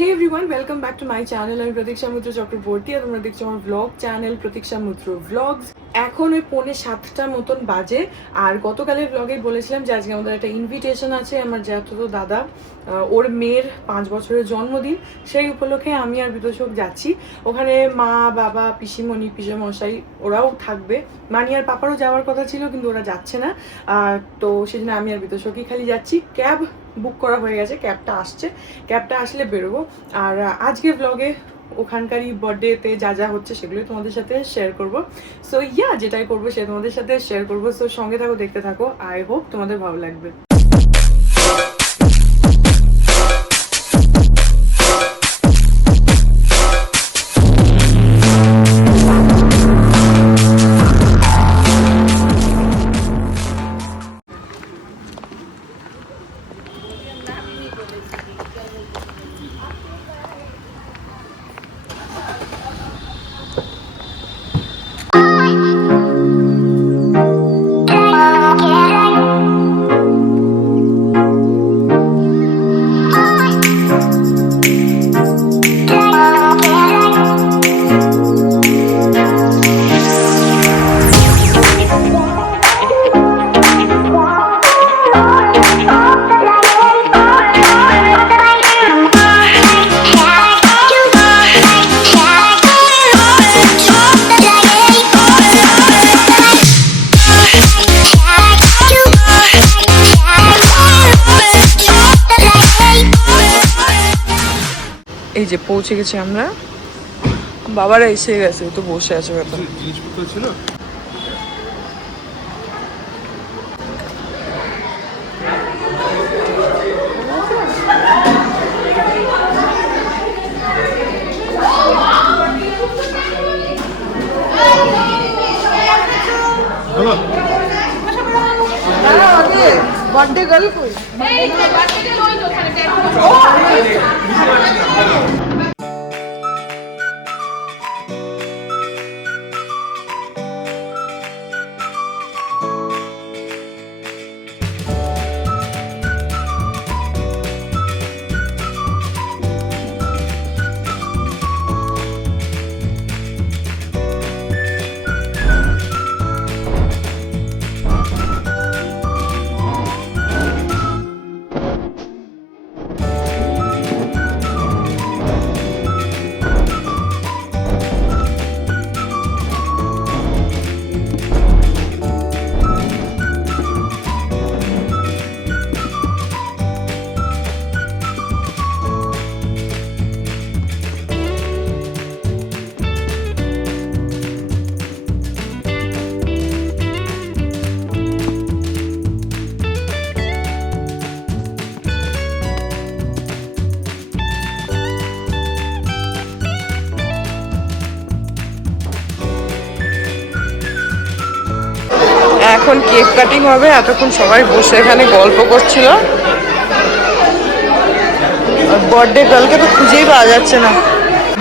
Hey everyone, welcome back to my channel. I'm Pratiksha Mutro Chakraborty আর তোমরা দেখছো আমার vlog channel Pratiksha Mutro Vlogs. এখন ওই 6:45 মতন বাজে আর গতকালের ব্লগে বলেছিলাম যে আজকে আমাদের একটা ইনভিটেশন আছে আমার জ্যাঠতো দাদা ওর মেয়ের 5 বছরের জন্মদিন। সেই উপলক্ষে আমি আর বিতোষক যাচ্ছি। ওখানে মা বাবা পিসিমণি পিসেমশাই ওরাও থাকবে। মানি আর পাপারও যাওয়ার কথা ছিল কিন্তু ওরা যাচ্ছে না, তো সেজন্য আমি আর বিতোষকই খালি যাচ্ছি। ক্যাব বুক করা হয়ে গেছে, ক্যাবটা আসছে, ক্যাবটা আসলে বেরোবো। আর আজকে ব্লগে ওখানকারই বার্থডেতে যা যা হচ্ছে সেগুলোই তোমাদের সাথে শেয়ার করবো। সো যেটাই করবো সে তোমাদের সাথে শেয়ার করবো। সো সঙ্গে থাকো, দেখতে থাকো। আই হোপ তোমাদের ভালো লাগবে। এই যে পৌঁছে গেছি আমরা, বাবারা এসে গেছে, তো বসে আছে ব্যাপার। জিনিসপত্র ছিল বার্থডে গার্ল কই? এখন কেক কাটিং হবে। এতক্ষণ সবাই বসে এখানে গল্প করছিল। বার্থডে গার্লকে তো খুঁজেই পাওয়া যাচ্ছে না।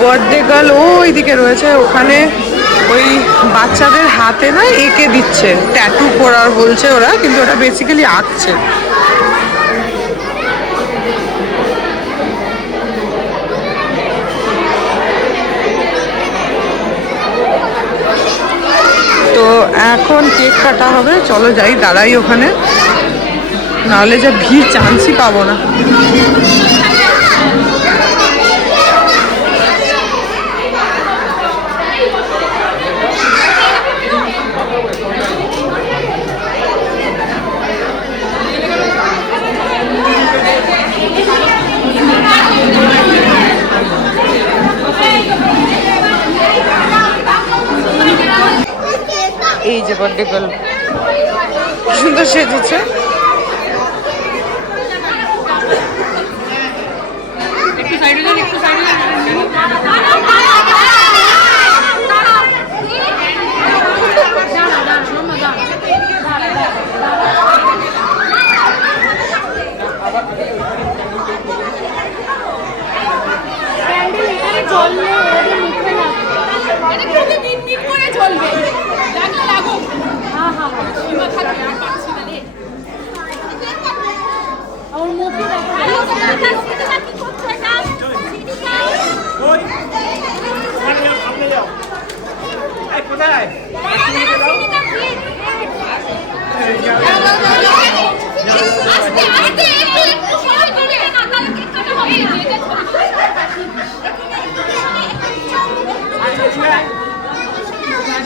বার্থডে গার্ল ওই দিকে রয়েছে, ওখানে ওই বাচ্চাদের হাতে না এঁকে দিচ্ছে, ট্যাটু করার বলছে ওরা, কিন্তু ওটা বেসিক্যালি আঁকছে। তো এখন কেক কাটা হবে, চলো যাই, দাঁড়াই ওখানে, নাহলে যা ভিড় চান্সই পাবো না। এই যে বার্থডে গার্ল সুন্দর সেজেছে।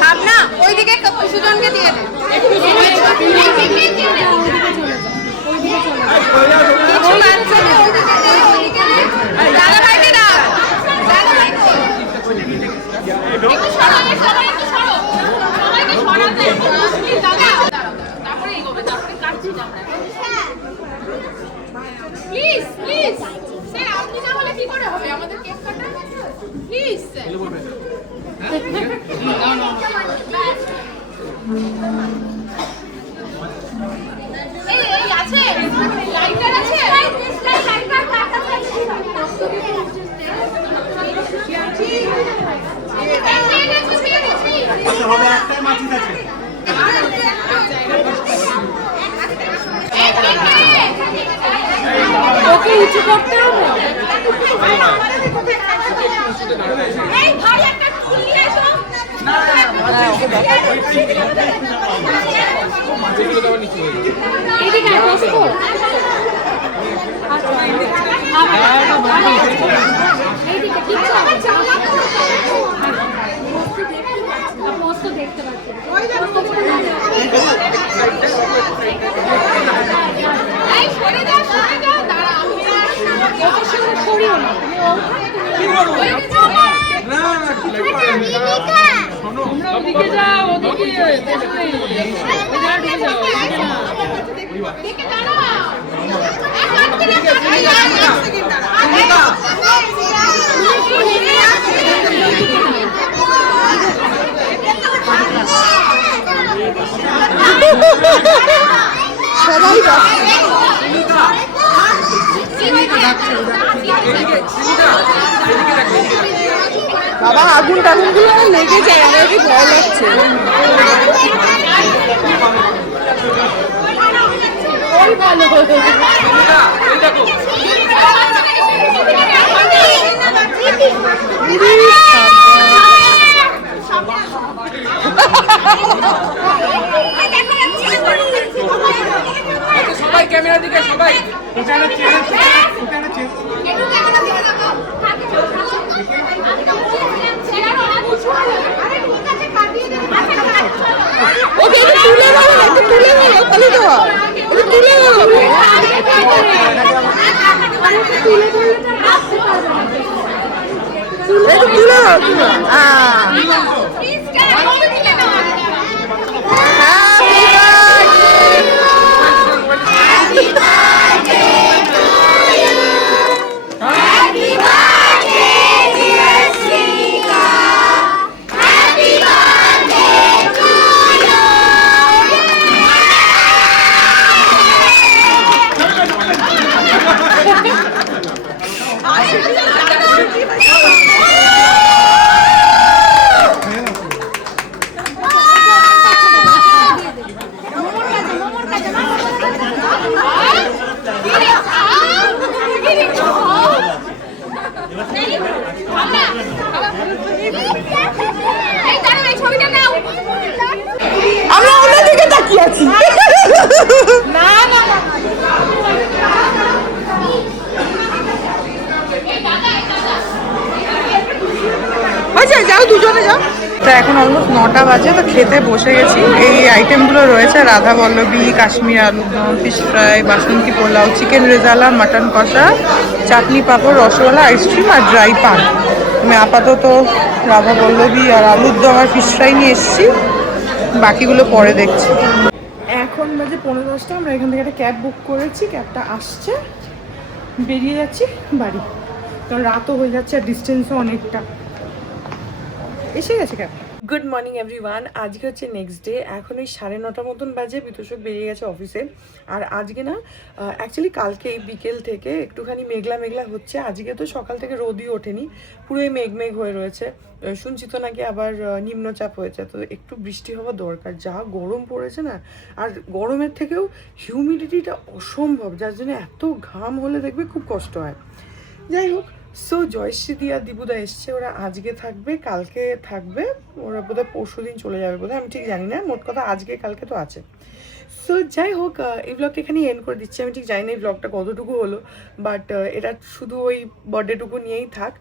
ভাবনা ওইদিকে সুজনকে দিয়ে দে প্লিজ প্লিজ স্যার আপনি না হলে কি করে হবে আমাদের কেক কাটা প্লিজ স্যার এই আছে লাইটার আছে হবে একটাই মাছি আছে ওকে উঁচু করতে হবে এই ভাই একটা ফুল নিয়ে এসো না এদিকে বসো এইদিকে ঠিক আছে পোস্ট দেখতে পাচ্ছি এই সরে যাও দাঁড়া আমি সরিও না কি বলো না তোমরা ওদিকে যাও ওদিকে দেখে দাঁড়াও সবাই বাবা আগুন টাগুন গুলো লেগে যায় আমার কি ভয় লাগছে সবাই ক্যামেরা দিকে সবাই ওকে একটু তুলে দাও না একটু তুলে দাও তাহলে তো একটু তুলে দাও একটু তুলে দাও আমরা অন্যদিকে তাকিয়ে আছি না না আচ্ছা যাও দুজনে যাও তো এখন অলমোস্ট 9টা বাজে তো খেতে বসে গেছি এই আইটেমগুলো রয়েছে রাধা বল্লভী কাশ্মীর আলুর দম ফিশ ফ্রাই বাসন্তী পোলাও চিকেন রেজালা মাটন কষা চাটনি পাঁপড় রসগোল্লা আইসক্রিম আর ড্রাই পান আমি আপাতত রাধা বল্লভী আর আলুর দম আর ফিশ ফ্রাই নিয়ে এসেছি বাকিগুলো পরে দেখছি এখন বাজে 10:15 আমরা এখান থেকে একটা ক্যাব বুক করেছি ক্যাবটা আসছে বেরিয়ে যাচ্ছি বাড়ি কারণ রাতও হয়ে যাচ্ছে আর ডিস্টেন্সও অনেকটা এসে গেছে ক্যাব গুড মর্নিং এভরিওয়ান আজকে হচ্ছে নেক্সট ডে এখন ওই 9:30 মতন বাজে বিতোষক বেরিয়ে গেছে অফিসে আর আজকে না অ্যাকচুয়ালি কালকে বিকেল থেকে একটুখানি মেঘলা মেঘলা হচ্ছে আজকে তো সকাল থেকে রোদই ওঠেনি পুরোই মেঘ মেঘ হয়ে রয়েছে শুনছি তো নাকি আবার নিম্নচাপ হয়েছে তো একটু বৃষ্টি হওয়া দরকার যা গরম পড়েছে না আর গরমের থেকেও হিউমিডিটিটা অসম্ভব যার জন্য এত ঘাম হলে দেখবে খুব কষ্ট হয় যাই হোক সো জয়শ্রী আর দিবুদা এসছে ওরা আজকে থাকবে কালকে থাকবে ওরা বোধহয় পরশু দিন চলে যাবে বোধহয় আমি ঠিক জানি না মোট কথা আজকে কালকে তো আছে সো যাই হোক, এই ব্লগটা এখানেই এন্ড করে দিচ্ছি। আমি ঠিক জানি না এই ব্লগটা কতটুকু হলো, বাট এটা শুধু ওই বার্থডেটুকু নিয়েই থাক।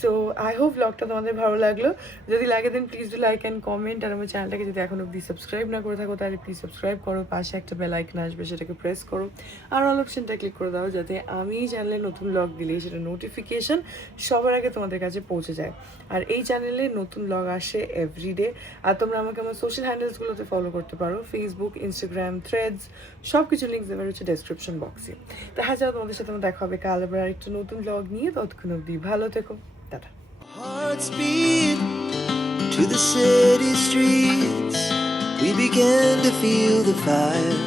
সো আই হোপ ব্লগটা তোমাদের ভালো লাগলো। যদি লাগে দেন please do like and comment. আর আমার চ্যানেলটাকে যদি এখন অব্দি সাবস্ক্রাইব না করে থাকো তাহলে প্লিজ সাবস্ক্রাইব করো। পাশে একটা বেল আইকন আসবে, সেটাকে প্রেস করো। আর অল অপশনটা ক্লিক করে দাও যাতে আমি চ্যানেলে নতুন ব্লগ দিলে সেটা নোটিফিকেশন সবার আগে তোমাদের কাছে পৌঁছে যায়। আর এই চ্যানেলে নতুন ব্লগ আসে এভরিডে। আর তোমরা আমাকে আমার সোশ্যাল হ্যান্ডেলসগুলোতে ফলো করতে পারো, ফেসবুক, ইনস্টাগ্রাম, থ্রেডস, সব কিছু লিঙ্ক দেওয়া রয়েছে ডেসক্রিপশন বক্সে। দেখা যাও তোমাদের সাথে আমার দেখা হবে কাল আবার আরেকটা নতুন ব্লগ নিয়ে। ততক্ষণ অব্দি ভালো থেকো, tata. Hearts beat to the city streets. We began to feel the fire.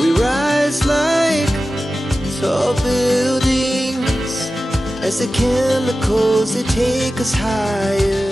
We rise like tall buildings as the chemicals they take us higher.